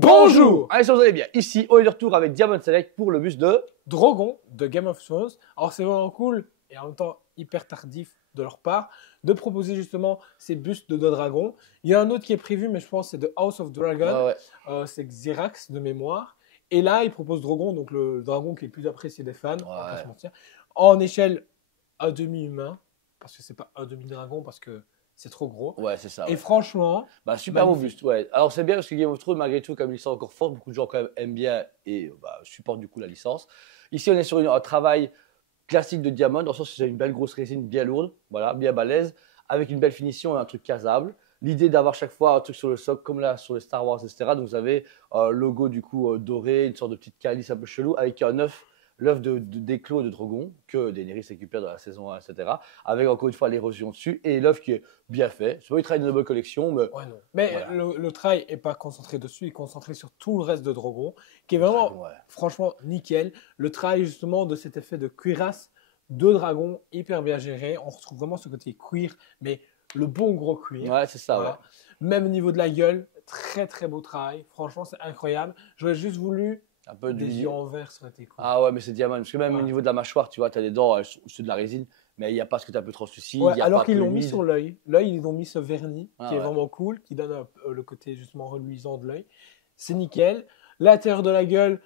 Bonjour. Allez, si vous allez bien, ici on est de retour avec Diamond Select pour le bus de Drogon de Game of Thrones. Alors c'est vraiment cool et en même temps hyper tardif de leur part de proposer justement ces bustes de deux dragons. Il y a un autre qui est prévu, mais je pense que c'est de House of Dragon. C'est Xerax de mémoire. Et là, ils proposent Drogon, donc le dragon qui est le plus apprécié des fans, on va pas se mentir, en échelle à demi-humain, parce que c'est pas un demi-dragon, parce que c'est trop gros. Ouais, c'est ça. Et franchement, super beau buste. Ouais. Alors c'est bien parce que Game of Thrones, malgré tout, comme licence encore forte, beaucoup de gens quand même aiment bien et supportent du coup la licence. Ici, on est sur un travail classique de Diamond, dans le sens où c'est une belle grosse résine bien lourde, voilà, bien balèze, avec une belle finition et un truc casable. L'idée d'avoir chaque fois un truc sur le socle, comme là sur les Star Wars, etc. Donc vous avez un logo du coup doré, une sorte de petite calice un peu chelou, avec un œuf, l'œuf d'éclos de Drogon, que Daenerys récupère dans la saison 1, etc. Avec encore une fois l'érosion dessus, et l'œuf qui est bien fait. C'est pas une très noble collection, mais... Ouais, non. Mais voilà. le travail n'est pas concentré dessus, il est concentré sur tout le reste de Drogon, qui est vraiment, franchement, nickel. Le travail justement de cet effet de cuirasse de dragon, hyper bien géré. On retrouve vraiment ce côté cuir, mais le bon gros cuir. Ouais, c'est ça, voilà. Même au niveau de la gueule, très très beau travail. Franchement, c'est incroyable. J'aurais juste voulu un peu des yeux en vert, ça aurait été cool. Ah ouais, mais c'est Diamond. Parce que même au niveau de la mâchoire, tu vois, tu as des dents, c'est de la résine, mais il n'y a pas ce que tu as peu translucide. Ouais, alors qu'ils l'ont mis sur l'œil. L'œil, ils ont mis ce vernis qui est vraiment cool, qui donne le côté justement reluisant de l'œil. C'est nickel. L'intérieur de la gueule,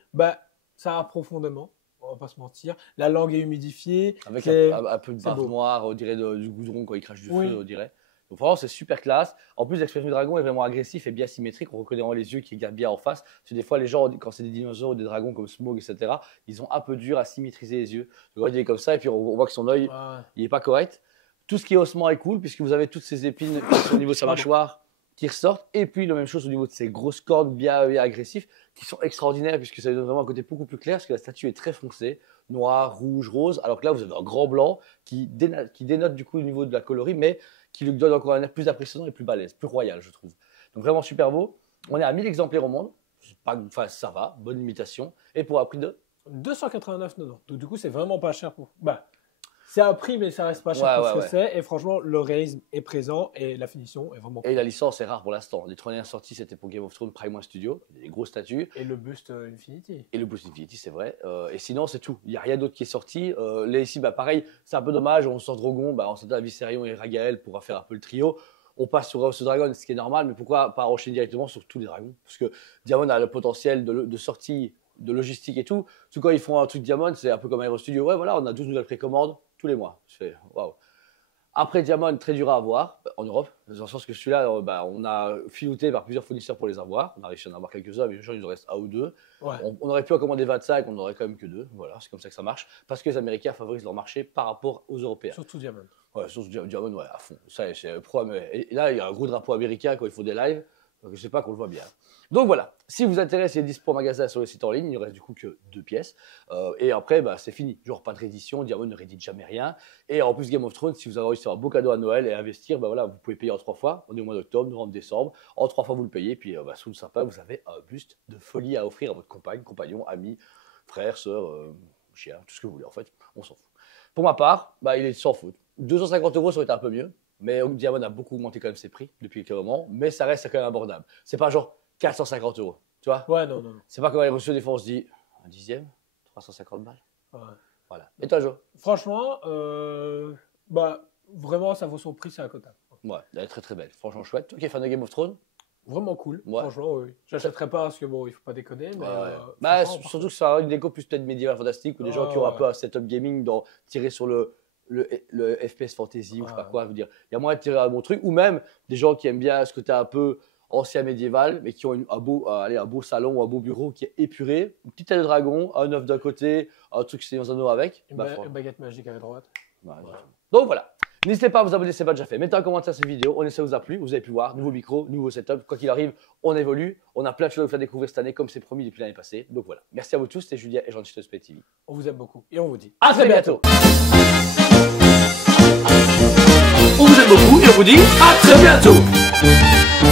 ça a profondément. On va pas se mentir. La langue est humidifiée. Avec un peu de barre noire, on dirait du goudron quand il crache du feu, on dirait. Donc vraiment, c'est super classe. En plus, l'expression du dragon est vraiment agressif et bien symétrique. On reconnaît vraiment les yeux qui regardent bien en face. Parce que des fois, les gens, quand c'est des dinosaures ou des dragons comme Smaug, etc., ils ont un peu dur à symétriser les yeux. Donc, il est comme ça et puis on voit que son œil, il n'est pas correct. Tout ce qui est ossement est cool puisque vous avez toutes ces épines au niveau de sa mâchoire qui ressortent. Et puis, la même chose au niveau de ses grosses cornes bien agressives qui sont extraordinaires puisque ça donne vraiment un côté beaucoup plus clair parce que la statue est très foncée. Noir, rouge, rose. Alors que là, vous avez un grand blanc qui dénote du coup au niveau de la colorie, mais qui lui donne encore un air plus impressionnant et plus balèze, plus royal, je trouve. Donc vraiment super beau. On est à 1000 exemplaires au monde. Enfin, ça va, bonne limitation. Et pour un prix de 289,90 €. Donc du coup, c'est vraiment pas cher pour... c'est un prix, mais ça reste pas cher pour ce que c'est. Et franchement, le réalisme est présent et la finition est vraiment cool. Et la licence est rare pour l'instant. Les 3 dernières sorties, c'était pour Game of Thrones, Prime One Studio, des grosses statues. Et le buste Infinity. Et le buste Infinity, c'est vrai. Et sinon, c'est tout. Il n'y a rien d'autre qui est sorti. Là, ici, pareil, c'est un peu dommage. On sort Drogon, on sort Viserion et Rhaegal pour faire un peu le trio. On passe sur House of Dragon, ce qui est normal, mais pourquoi pas enchaîner directement sur tous les dragons? Parce que Diamond a le potentiel de sortie, de logistique et tout. Tout quand ils font un truc Diamond, c'est un peu comme Aero Studio. Ouais, voilà, on a 12 nouvelles précommandes tous les mois. Je fais waouh. Après Diamond, très dur à avoir en Europe, dans le sens que celui-là, on a filouté par plusieurs fournisseurs pour les avoir. On a réussi à en avoir quelques-uns, mais il nous en reste 1 ou 2. Ouais. On aurait pu en commander 25, on n'aurait quand même que 2. Voilà, c'est comme ça que ça marche. Parce que les Américains favorisent leur marché par rapport aux Européens. Surtout Diamond. Ouais, surtout Diamond, à fond. Ça, c'est le problème. Et là, il y a un gros drapeau américain quand il faut des lives. Donc, je sais pas qu'on le voit bien. Donc voilà, si vous intéresse, il est dispo en magasin sur le site en ligne, il ne reste du coup que 2 pièces. Et après, c'est fini. Genre pas de réédition, Diamond ne réédite jamais rien. Et en plus, Game of Thrones, si vous avez réussi à avoir un beau cadeau à Noël et investir, vous pouvez payer en 3 fois. On est au mois d'octobre, novembre, décembre. En 3 fois, vous le payez. Puis sous le sympa, vous avez un buste de folie à offrir à votre compagne, compagnon, ami, frère, soeur, chien, tout ce que vous voulez en fait. On s'en fout. Pour ma part, il est sans faute. 250 €, ça aurait été un peu mieux. Mais Diamond a beaucoup augmenté quand même ses prix depuis quelques moments. Mais ça reste quand même abordable. C'est pas genre 450 €, tu vois? Ouais, non. C'est pas comme les reçus, des fois on se dit un dixième, 350 balles. Ouais. Voilà. Et toi, Jo? Franchement, vraiment, ça vaut son prix, c'est un quota. Ouais, elle est très très belle. Franchement chouette. Toi qui es fan de Game of Thrones? Vraiment cool. Ouais. Franchement, oui. J'achèterais pas parce que il faut pas déconner. Mais surtout que ça a une déco plus peut-être médiévale fantastique ou des gens qui ont un peu un setup gaming tiré sur le FPS fantasy ou je sais pas quoi. Je veux dire, il y a moyen de tirer un bon truc. Ou même des gens qui aiment bien ce côté un peu ancien médiéval, mais qui ont un beau salon ou un beau bureau qui est épuré, une petite tête de dragon, un œuf d'un côté, un truc Seigneur des Anneaux avec. Une baguette magique à la droite. Ouais. Donc voilà. N'hésitez pas à vous abonner si ce n'est pas déjà fait. Mettez un commentaire sur cette vidéo. On essaie de vous a plu. Vous avez pu voir, nouveau micro, nouveau setup. Quoi qu'il arrive, on évolue. On a plein de choses à vous faire découvrir cette année, comme c'est promis depuis l'année passée. Donc voilà. Merci à vous tous. C'était Julien et Jean de Spray TV. On vous aime beaucoup et on vous dit à très bientôt. On vous aime beaucoup et on vous dit à très bientôt.